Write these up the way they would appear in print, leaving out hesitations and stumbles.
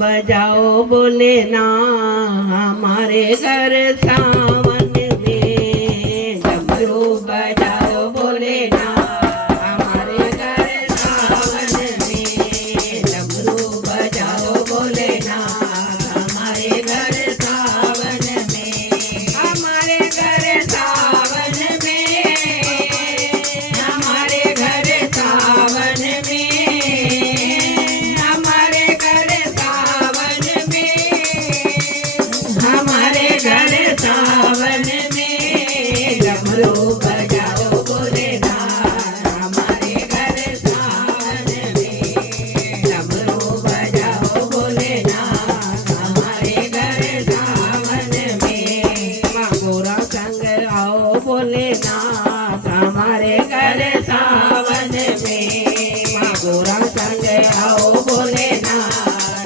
बजाओ बोले ना हमारे घर सावन में। डमरू बजाओ बोले ना हमारे घर सावन में। डमरू बजाओ बोले ना हमारे घर सावन में। हमारे घर सावन में। हमारे घर सावन में। हमारे घर सावन में। हमारे घर सावन में। डमरू बजाओ बोले ना हमारे घर सावन में। डमरू बजाओ बोले ना हमारे घर सावन में। माँ गोरा संग आओ बोले ना हमारे घर सावन में। माँ गोरा संग आओ बोले ना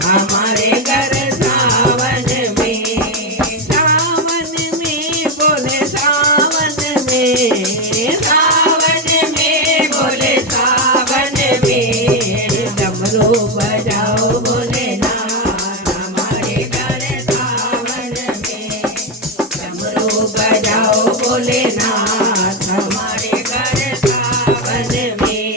हमारे घर सावन में। सावन में बोले सावन में। सावन में बोले सावन में। डमरू बजाओ बोले ना हमारे घर सावन में। डमरू बजाओ बोले ना हमारे घर सावन में।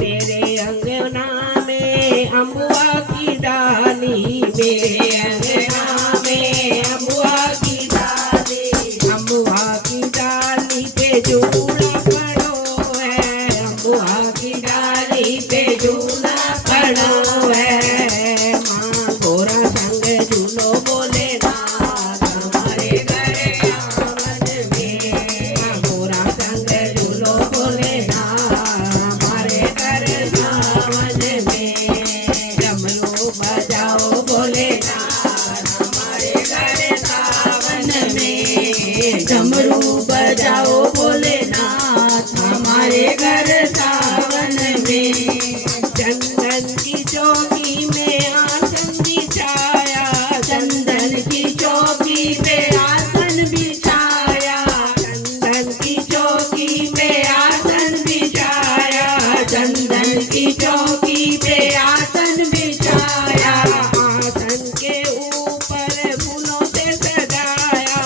मेरे अंगना में अम्बुआ की डाली। मेरे अंगना में अम्बुआ की डाली। अम्बुआ की डाली पे झूला पड़ो है। अम्बुआ की डाली पे झूला पड़ो है। माँ गोरा संग झूलो बोले ना हमारे घर आंगन में। माँ गोरा संग झूलो बोले ना हमारे घर सावन में। डमरू बजाओ बोले ना हमारे घर सावन में। डमरू बजाओ बोले ना हमारे घर सावन में। चंदन की चौकी में आसन बिछाया। चंदन की चौकी पे आसन बिछाया। चंदन की चौकी पे आसन बिछाया। चंदन की चौकी पे आसन बिछाया। आसन के ऊपर फूलों से सजाया।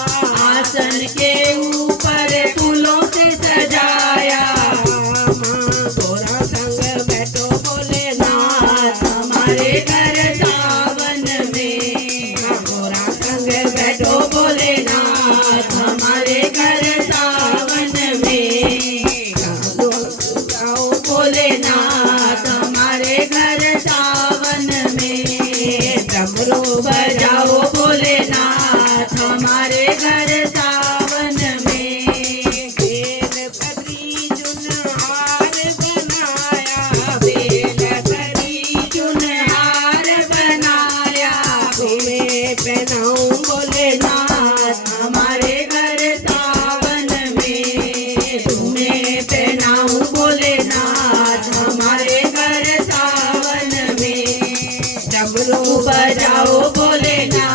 आसन के ऊपर फूलों से सजाया। माँ गोरा संग बैठो बोले ना हमारे घर सावन में। माँ गोरा संग बैठो बोले ना हमारे घर सावन में। आओ बोले ना हमारे घर सावन में। डमरू बजाओ बोले ना हमारे घर सावन में। बेल पत्री चुनहार बनाया। बेल पत्री चुनहार बनाया। तुम्हें पहनाऊं बोले ना हमारे घर सावन में। तुम्हें पहनाऊं बोले ना हमारे घर सावन में। डमरू बजाओ बोले ना